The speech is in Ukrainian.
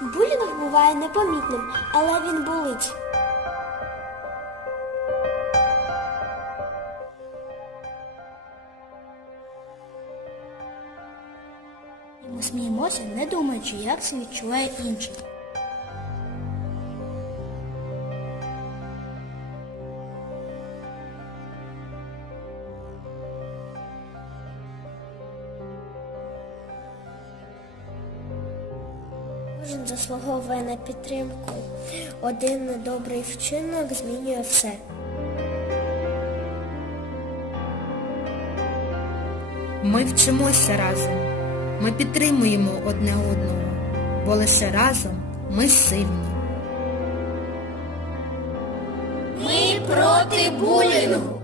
Булінг буває непомітним, але він болить. Ми сміємося, не думаючи, як це відчуває інший. Кожен заслуговує на підтримку. Один добрий вчинок змінює все. Ми вчимося разом, ми підтримуємо одне одного, бо лише разом ми сильні. Ми проти булінгу.